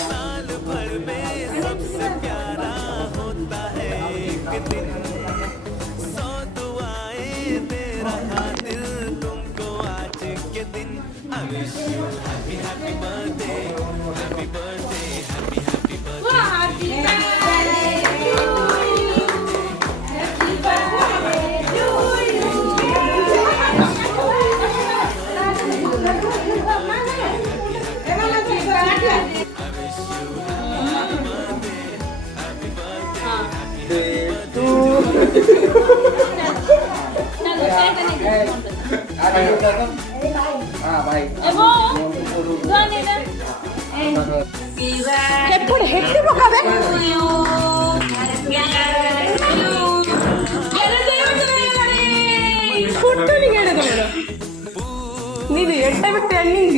साल भर में सबसे प्यारा होता है एक दिन, 100 दुआएं दे रहा दिल तुमको आज के दिन। I wish you happy happy birthday, happy birthday, happy happy birthday। ఎప్పుడు హెట్టి మొక్కవే ಫುಟ್ಟನಿಗೆ ಹೇಳಿದ ಮೇಡಮ್ ನೀವು ಎಟ್ಟ ಬಿಟ್ಟು ಎಣ್ಣಿಂಗ್